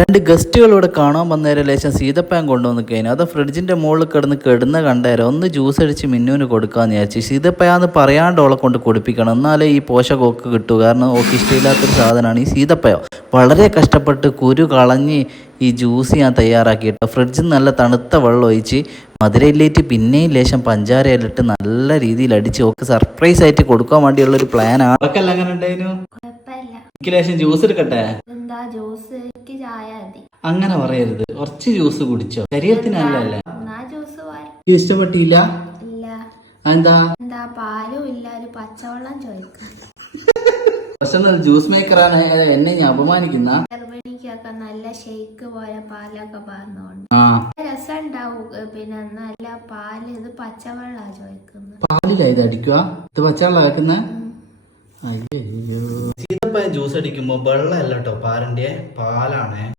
രണ്ട് ഗസ്റ്റുകളോട് കാണാൻ വന്നേരം ലേശം സീതപ്പഴം കൊണ്ടുവന്ന് കഴിഞ്ഞാൽ അത് ഫ്രിഡ്ജിൻ്റെ മുകളിൽ കിടന്ന് കണ്ടേരം ഒന്ന് ജ്യൂസ് അടിച്ച് മിന്നുവിന് കൊടുക്കാമെന്ന് വിചാരിച്ചു. സീതപ്പഴാന്ന് പറയാണ്ട് ഓളെ കൊണ്ട് കുടിപ്പിക്കണം, എന്നാലേ ഈ പോഷകമൊക്കെ കിട്ടൂ. കാരണം ഓക്ക് ഇഷ്ടമില്ലാത്തൊരു സാധനമാണ് ഈ സീതപ്പഴം. വളരെ കഷ്ടപ്പെട്ട് കുരു കളഞ്ഞ് ഈ ജ്യൂസ് ഞാൻ തയ്യാറാക്കിയിട്ട് ഫ്രിഡ്ജിൽ നല്ല തണുത്ത വെള്ളം ഒഴിച്ച് മധുരയിലേറ്റ് പിന്നെയും ലേശം പഞ്ചാരയിലിട്ട് നല്ല രീതിയിൽ അടിച്ച് ഓക്ക് സർപ്രൈസ് ആയിട്ട് കൊടുക്കാൻ വേണ്ടിയുള്ളൊരു പ്ലാനാണ്. അതൊക്കെല്ലാം അങ്ങനെ ഉണ്ടായിരുന്നു. എനിക്ക് ലേശം ജ്യൂസ് എടുക്കട്ടെ? അങ്ങനെ പറയരുത്, കുറച്ച് ജ്യൂസ് കുടിച്ചോ, ശരീരത്തിന് നല്ലല്ലേ. ഇഷ്ടപ്പെട്ടില്ല? എന്താ പാലും ഇല്ല, ഒരു പച്ചവെള്ളം ചോദിക്കാം. പക്ഷെ ജ്യൂസ് മേക്കറാണ് എന്നെ ഞാൻ അപമാനിക്കുന്ന. ഗർഭിണിക്കൊക്കെ നല്ല ഷെയ്ക്ക് പോലെ പാലൊക്കെ പറഞ്ഞോണ്ട് രസം ഉണ്ടാവും. പിന്നെ നല്ല പാല്, ഇത് പച്ചവെള്ളാ ചോദിക്കുന്നത്. പാലില്ല ഇത് അടിക്കുക, ഇത് പച്ചവെള്ളം വെക്കുന്ന. അയ്യോ, സീതപ്പഴം ജ്യൂസ് അടിക്കുമ്പോ വെള്ളം അല്ല കേട്ടോ പാലിന്റെ, പാലാണ്.